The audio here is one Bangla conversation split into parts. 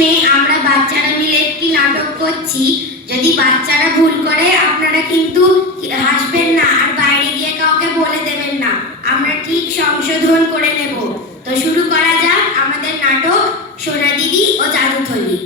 মে আমরা বাচ্চারা মিলে একটি নাটক করছি। যদি বাচ্চারা ভুল করে আপনারা কিন্তু হাসবেন না আর বাইরে গিয়ে কাউকে বলে দেবেন না, আমরা ঠিক সংশোধন করে নেব। তো শুরু করা যাক আমাদের নাটক সোনা দিদি ও জাদুথলি।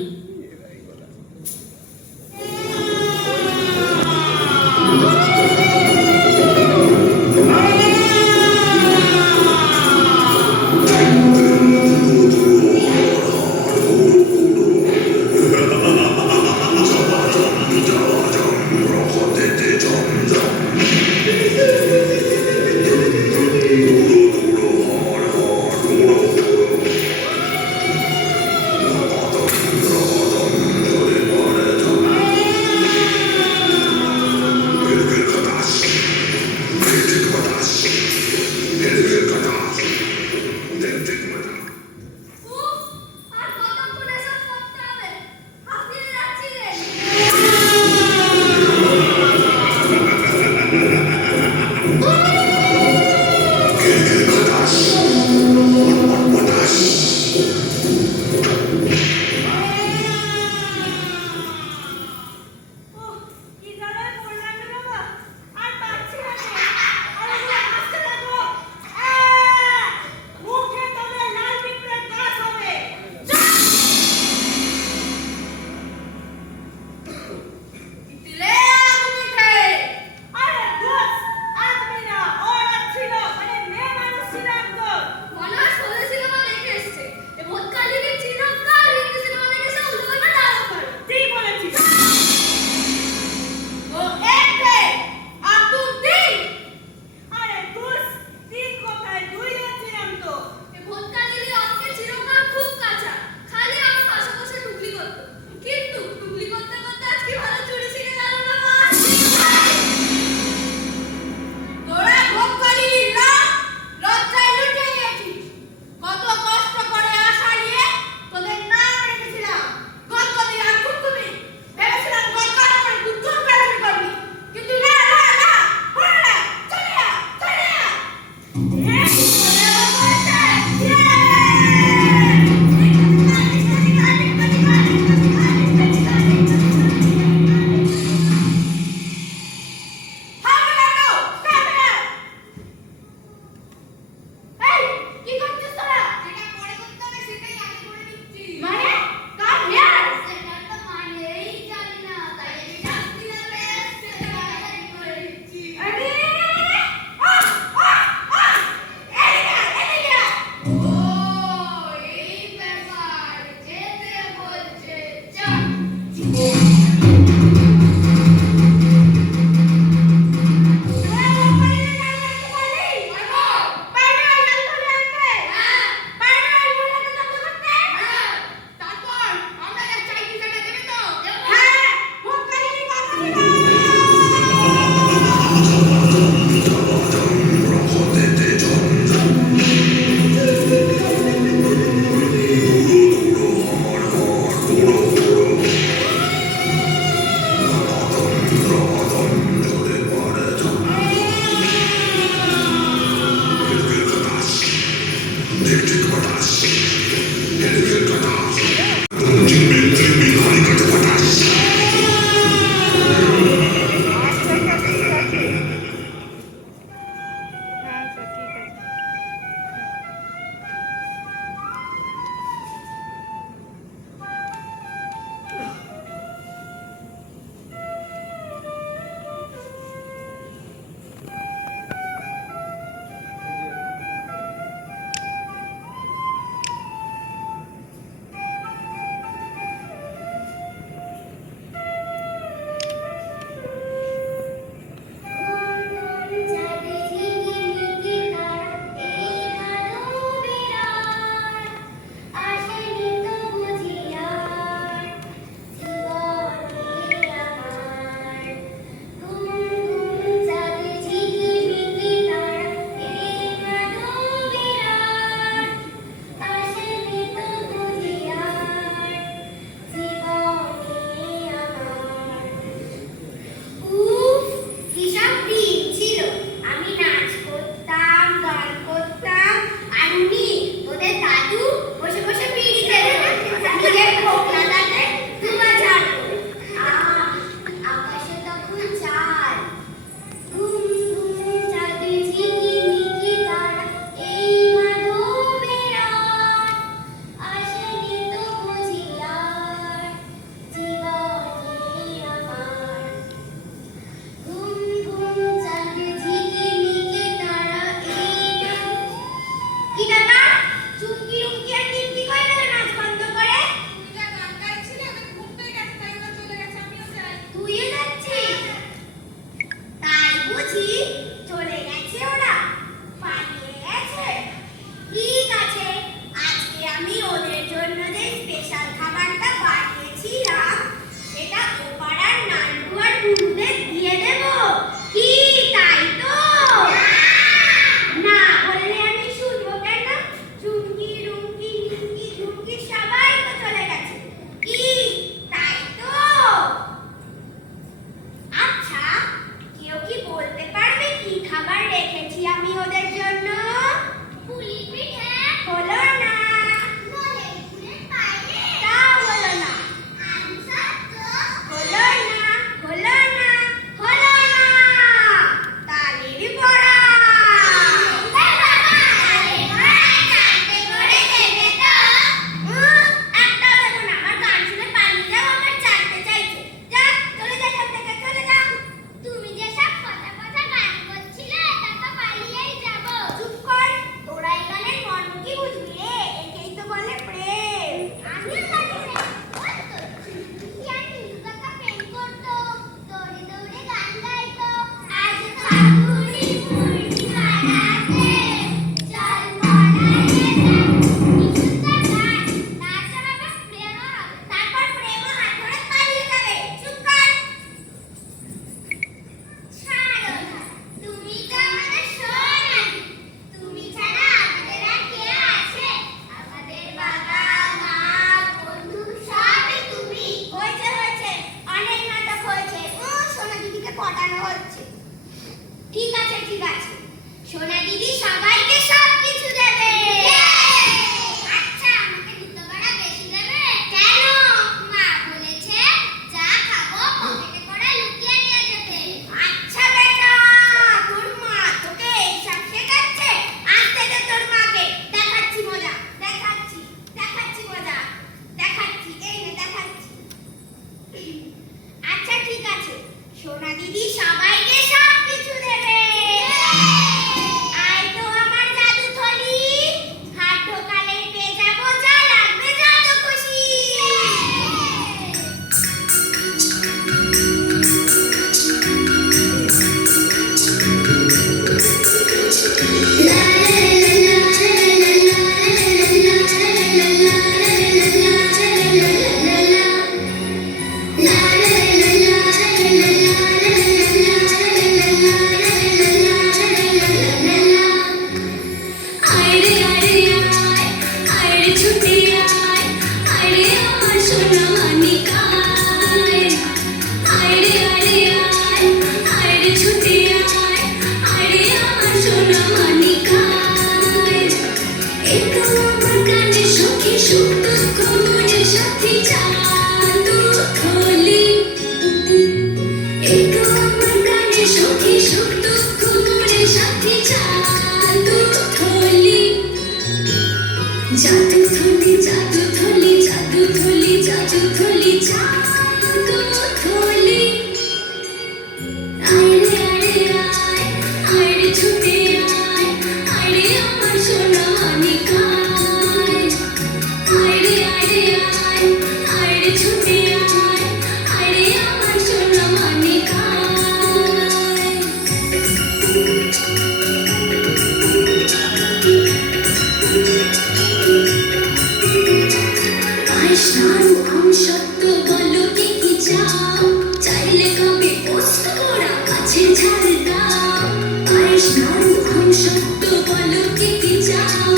নাড়ু আম সত্য বলো কে কি চাও চাইলে কবে পোস্ত করা গাছের ঝাল দাও পায়েস নাড়ু আম সত্য বলো কে কি চাও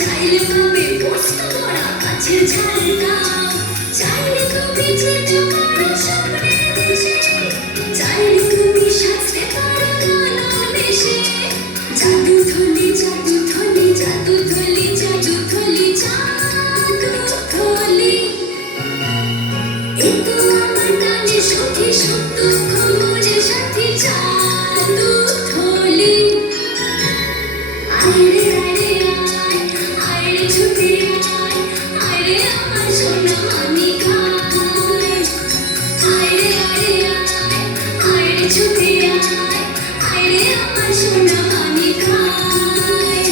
চাইলে কবে পোস্ত করা গাছের ঝাল দাও চাইলে কবে যেতে পারো স্বপ্নের দেশে চাইলে তুমি সাজতে পারো নানা বেশে জাদু থলি জাদু থলি জাদু থলি জাদু থলি জাদু থলি এতো আমার কানে সখী সত্য খবরের সাথে জাদু থলি আইরে আইরে আয় আইরে ছুটে আয় আইরে আমার সোনা মানি খায় আইরে আইরে আয় আইরে ছুটে আয় আইরে আমার সোনা মানি খায়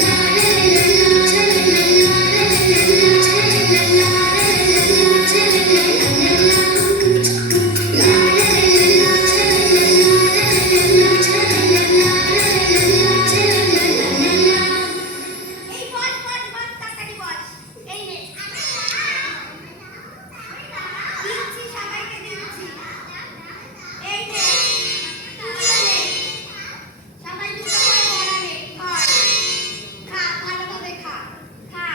লা লা লা লা লা এই বস বস বস তাড়াতাড়ি বস এই নে দিচ্ছি সবাইকে দিচ্ছি এই নে তুই নে সবাই দুটো করে বড়া নে ধর খা ভালোভাবে খা খা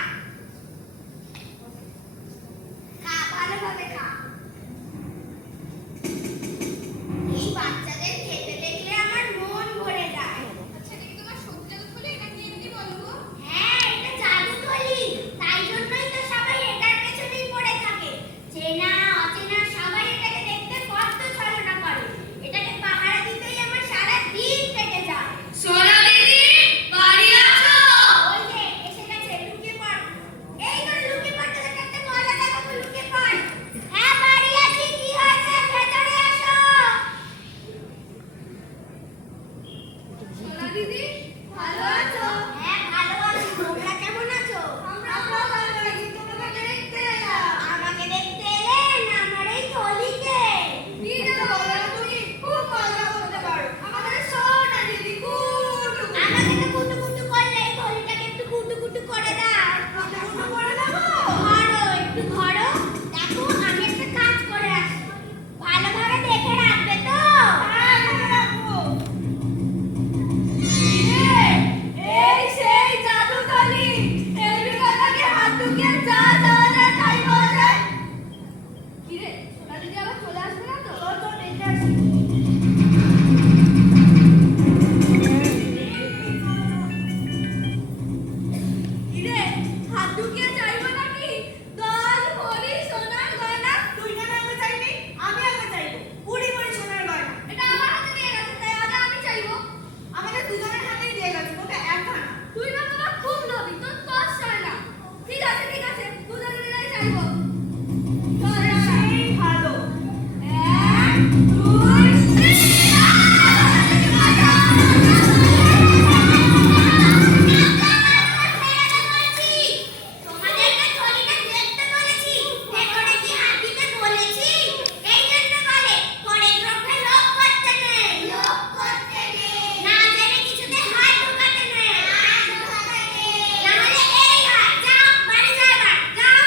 খা ভালোভাবে খা এই বাচ্চাদের খেতে দেখলে আমার মন ভরে যায় আচ্ছা এটা কি তোমার সত্যি জাদু থলি নাকি এমনি বলবো? হ্যাঁ এটা জাদু থলি তাই জন্যই তো সবাই এটার পেছনেই পড়ে থাকে চেনা অচেনা সবাই এটাকে দেখতে কত ছলনা করে এটাকে পাহারা দিতেই আমার সারা দিন কেটে যায় সোনা দিদি বাড়ি আছো? ওই যে এসে গেছে লুকিয়ে পড় এই করে লুকিয়ে পড়তে তোকে একটা মজা দেখাবো লুকিয়ে পড় হ্যাঁ বাড়ি আছি কি হয়েছে ভেতরে আসো সোনা দিদি ভালো আছো? হ্যাঁ ভালো আছি তোমরা কেমন আছো আমরাও ভালো আছি তোমাকে দেখতে এলাম। আমাকে দেখতে এলেন আমার এই থলিকে কি যেন বলো না তুমি খুব মজা করতে পারো আমাদের সোনা দিদি কুটু আমাকে তো কুটু কুটু করলে থলিটাকে একটু কুটু কুটু করে দাও কুটু করে দেবো। ধরো একটু ধরো দেখো আমি একটা কাজ করে আসি ভালোভাবে দেখে রাখবে তো হ্যাঁ মনে রাখবো। এই সেই জাদু থলি এর ভিতরে হাত ঢুকিয়ে যা যাওয়া যায় তাই পাওয়া যায়। কি রে সোনা দিদি আবার চলে আসবে না তো? চল চল দেখে আসি কিরে হাত ঢুকিয়ে চাইবো নাকি 10 ভরি সোনার গয়না? তুই কেন আগে চাইবি আমি আগে চাইবো 20 ভরি সোনার গয়না এটা আমার হাতে দিয়ে গেছে তাই আগে আমি চাইবো। আমাদের দুজনের হাতেই দিয়ে গেছে তোকে একখানা তুই না বাবা খুব লোভী তোর কষ্ট হয় না। ঠিক আছে দুজনে মিলে চাইবো। চল সেই ভালো 1 2 তোমাদেরকে থলিটা দেখতে বলেছি ভেতরে কি হাত দিতে বলেছি এই জন্য বলে পরে দ্রব্যে লোভ করতে নেই না জেনে কিছুতে হাত ঢোকাতে নেই নাহলে এই হাত যাও বাড়ি যাও এবার, যাও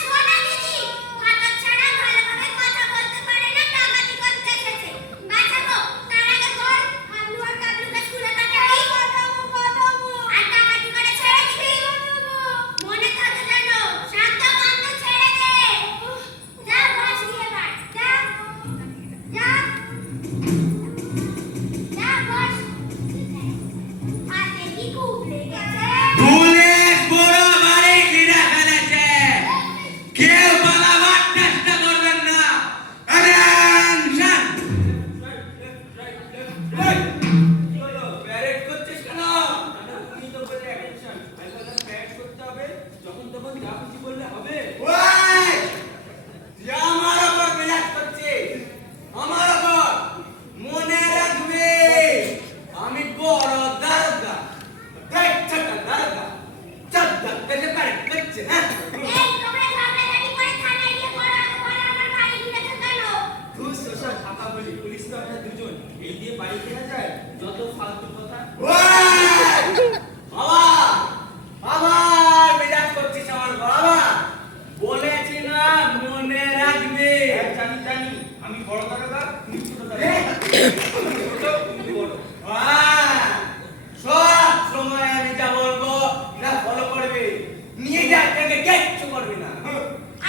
সোনা দিদি হতচ্ছাড়া ভালোভাবে কথা বলতে পারে না, ডাকাতি করতে এসেছে। বাঁচাবো, তার আগে বল হাবলু আর কাবলুকে স্কুলে পাঠাবি? আর ডাকাতি করে ছেড়ে দিবি? মনে থাকে যেন, শান্ত বন্ধ ছেড়ে দে। যা বস দিয়ে এবার, যা যা যা বস। হাতে কি খুব লেগেছে? পুলিশ বড় বাড়ি ঘিরে ফেলেছে, কেউ পালাবার চেষ্টা করবেন না। অ্যাটেনশন! প্যারেড করছিস কেন? তুমি তো বলে অ্যাটেনশন, আমি বললাম প্যারেড করতে হবে, যখন তখন যা খুশি বললে হবে। ওই! তুই আমার ওপর মেজাজ করছিস, আমার ওপর। মনে রাখবি, আমি বড় দারোগা। এই ছোট দারোগা, চোদ্দ দেশে প্যারেড করছে, হ্যাঁ? এই তোমরা ঝগড়াঝাটি করে থানায় গিয়ে বড় আগে বলো আমার বাড়ি ঘিরেছো কেন? তুই সোশ্যাল ঢাকা বলি, পুলিশ তো আমরা দুজন, এই দিয়ে বাড়ি ফেরা যায়? যত ফালতু কথা। ওই! আবার আবার মেজাজ করছিস আমার বাবা। বলেছি না, মনে রাখবি। হ্যাঁ, জানি জানি, আমি বড় দারোগা, তুমি ছোট দারোগা। আমি ছোট, তুমি বড়। সব সময় আমি যা বলবো না ফলো করবি, নিয়ে যা থেকে কিচ্ছু করবি না।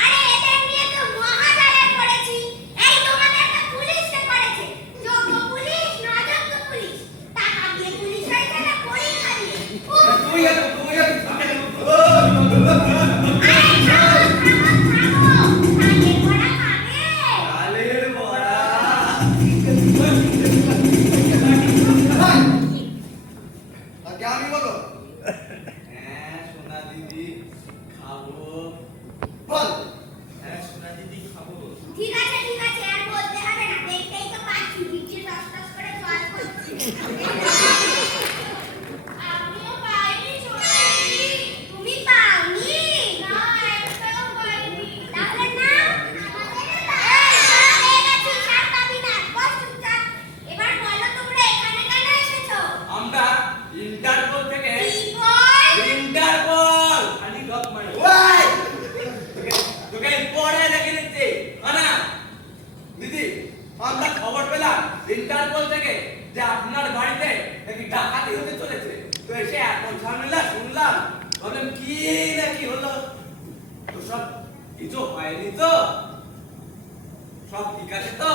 আরে এদের নিয়ে তো মহাজালে পড়েছি। এই তোমাদেরকে পুলিশে করেছে। যোগ্য পুলিশ না যোগ্য পুলিশ। টাকা দিয়ে পুলিশ হয়েছে না পরীক্ষা দিয়ে? উফ! তুই আরে থামো, কাজের পড়া খাবে? আলের বড়া। তাকে আমি বলো হ্যাঁ সোনা দিদি, খাবো। বল হ্যাঁ সোনা দিদি, খাবো। ঠিক আছে আর বলতে হবে না। দেখতেই তো পাচ্ছি নিচে টস করে জল পড়ছে। আমিও পাইনি সোনা দিদি। তুমি পাওনি? না, একটাও পাইনি। তাহলে না? আমাদেরও দাও। এই, তোরা হয়ে গেছিস, আর পাবি না। বস চুপচাপ। এবার বলো তোমরা এখানে কেন এসেছো? আমরা ইন্টারপোল থেকে। কি বল? ইন্টারপোল। খালি গপ মারো। ওই! তোকে পরে দেখে নিচ্ছি। না দিদি, আমরা খবর পেলাম ইন্টারপোল থেকে যে আপনার বাড়িতে নাকি ডাকাতি হতে চলেছে। তো এসে এখন ঝামেলা শুনলাম, ভাবলাম কি না কি হলো। তো সব কিছু হয়নি তো? সব ঠিক আছে তো?